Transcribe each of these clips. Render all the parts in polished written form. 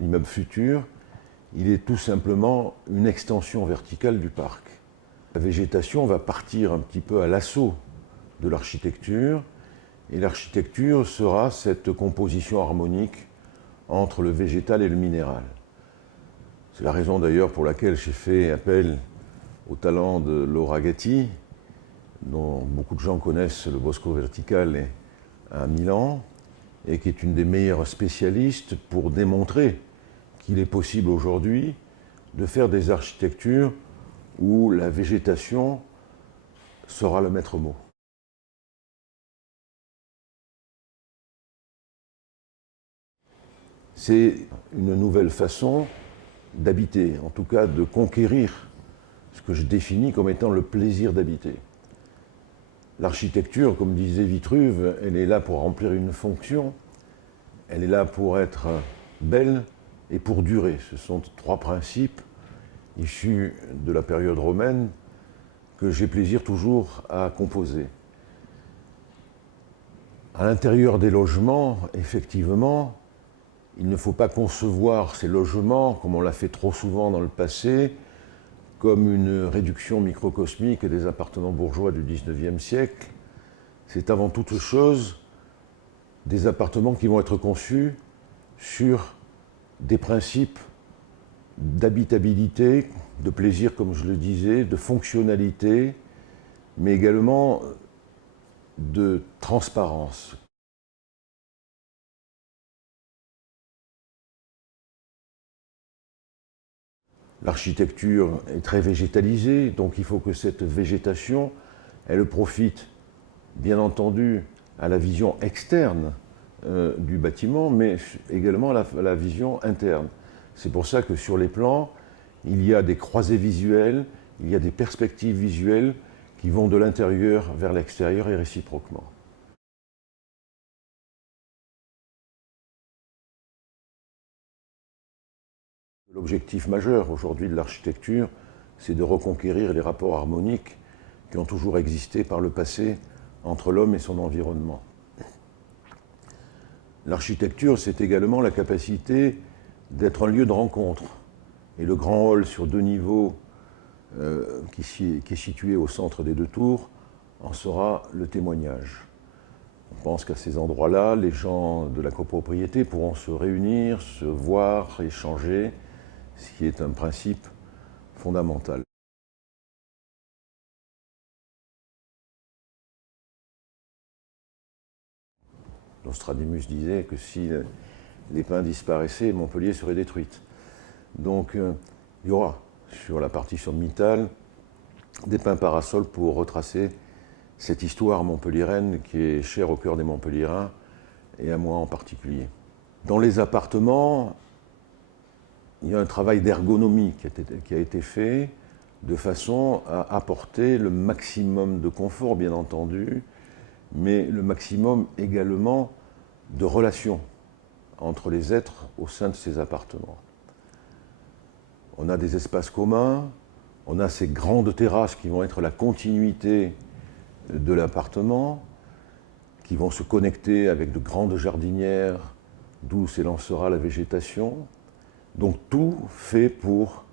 l'immeuble futur, il est tout simplement une extension verticale du parc. La végétation va partir un petit peu à l'assaut de l'architecture, et l'architecture sera cette composition harmonique entre le végétal et le minéral. C'est la raison d'ailleurs pour laquelle j'ai fait appel au talent de Laura Gatti, dont beaucoup de gens connaissent le Bosco Verticale à Milan, et qui est une des meilleures spécialistes pour démontrer qu'il est possible aujourd'hui de faire des architectures où la végétation sera le maître mot. C'est une nouvelle façon d'habiter, en tout cas de conquérir ce que je définis comme étant le plaisir d'habiter. L'architecture, comme disait Vitruve, elle est là pour remplir une fonction, elle est là pour être belle et pour durer. Ce sont trois principes issus de la période romaine que j'ai plaisir toujours à composer. À l'intérieur des logements, effectivement, il ne faut pas concevoir ces logements, comme on l'a fait trop souvent dans le passé, comme une réduction microcosmique des appartements bourgeois du XIXe siècle. C'est avant toute chose des appartements qui vont être conçus sur des principes d'habitabilité, de plaisir, comme je le disais, de fonctionnalité, mais également de transparence. L'architecture est très végétalisée, donc il faut que cette végétation, elle profite, bien entendu, à la vision externe du bâtiment, mais également à la vision interne. C'est pour ça que sur les plans, il y a des croisées visuelles, il y a des perspectives visuelles qui vont de l'intérieur vers l'extérieur et réciproquement. L'objectif majeur aujourd'hui de l'architecture, c'est de reconquérir les rapports harmoniques qui ont toujours existé par le passé entre l'homme et son environnement. L'architecture, c'est également la capacité d'être un lieu de rencontre. Et le grand hall sur 2 niveaux, qui est situé au centre des 2 tours, en sera le témoignage. On pense qu'à ces endroits-là, les gens de la copropriété pourront se réunir, se voir, échanger, ce qui est un principe fondamental. Nostradamus disait que si les pins disparaissaient, Montpellier serait détruite. Donc il y aura sur la partie sommitale des pins parasols pour retracer cette histoire montpelliéraine qui est chère au cœur des Montpelliérains et à moi en particulier. Dans les appartements, il y a un travail d'ergonomie qui a été fait de façon à apporter le maximum de confort, bien entendu, mais le maximum également de relations entre les êtres au sein de ces appartements. On a des espaces communs, on a ces grandes terrasses qui vont être la continuité de l'appartement, qui vont se connecter avec de grandes jardinières d'où s'élancera la végétation. Donc tout fait pour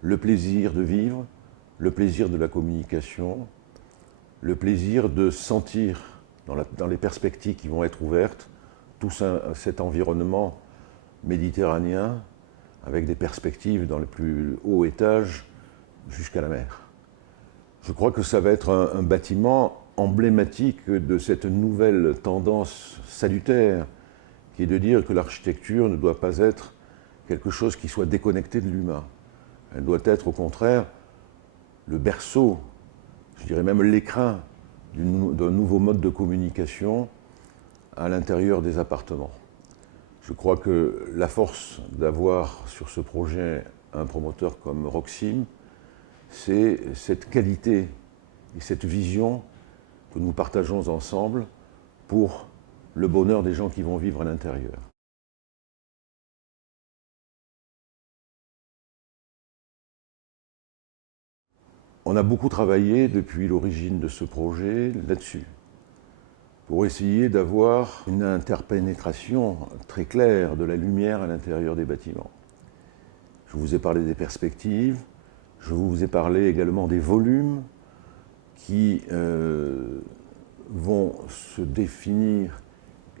le plaisir de vivre, le plaisir de la communication, le plaisir de sentir dans les perspectives qui vont être ouvertes tout cet environnement méditerranéen avec des perspectives dans les plus hauts étages jusqu'à la mer. Je crois que ça va être un bâtiment emblématique de cette nouvelle tendance salutaire qui est de dire que l'architecture ne doit pas être quelque chose qui soit déconnecté de l'humain. Elle doit être au contraire le berceau, je dirais même l'écrin d'un nouveau mode de communication à l'intérieur des appartements. Je crois que la force d'avoir sur ce projet un promoteur comme Roxim, c'est cette qualité et cette vision que nous partageons ensemble pour le bonheur des gens qui vont vivre à l'intérieur. On a beaucoup travaillé depuis l'origine de ce projet là-dessus. pour essayer d'avoir une interpénétration très claire de la lumière à l'intérieur des bâtiments. Je vous ai parlé des perspectives, je vous ai parlé également des volumes qui vont se définir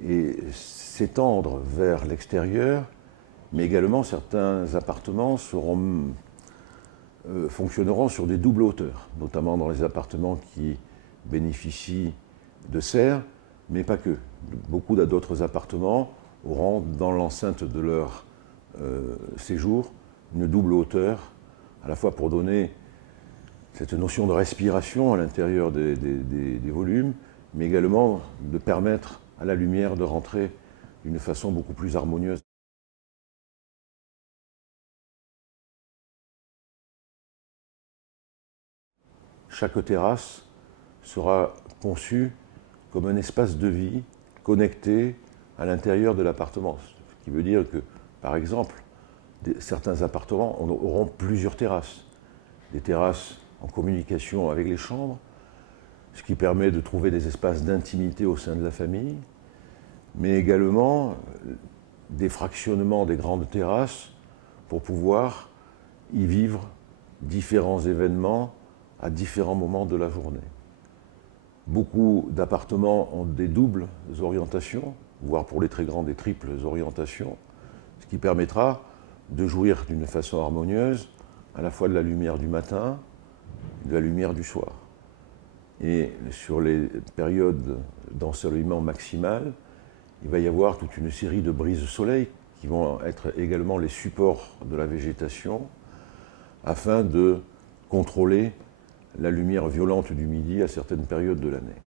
et s'étendre vers l'extérieur, mais également certains appartements fonctionneront sur des doubles hauteurs, notamment dans les appartements qui bénéficient de serres, mais pas que. Beaucoup d'autres appartements auront dans l'enceinte de leur séjour une double hauteur, à la fois pour donner cette notion de respiration à l'intérieur des volumes, mais également de permettre à la lumière de rentrer d'une façon beaucoup plus harmonieuse. Chaque terrasse sera conçue comme un espace de vie connecté à l'intérieur de l'appartement. Ce qui veut dire que, par exemple, certains appartements auront plusieurs terrasses. Des terrasses en communication avec les chambres, ce qui permet de trouver des espaces d'intimité au sein de la famille, mais également des fractionnements des grandes terrasses pour pouvoir y vivre différents événements à différents moments de la journée. Beaucoup d'appartements ont des doubles orientations, voire pour les très grands des triples orientations, ce qui permettra de jouir d'une façon harmonieuse à la fois de la lumière du matin et de la lumière du soir. Et sur les périodes d'ensoleillement maximal, il va y avoir toute une série de brises-soleil qui vont être également les supports de la végétation afin de contrôler la lumière violente du midi à certaines périodes de l'année.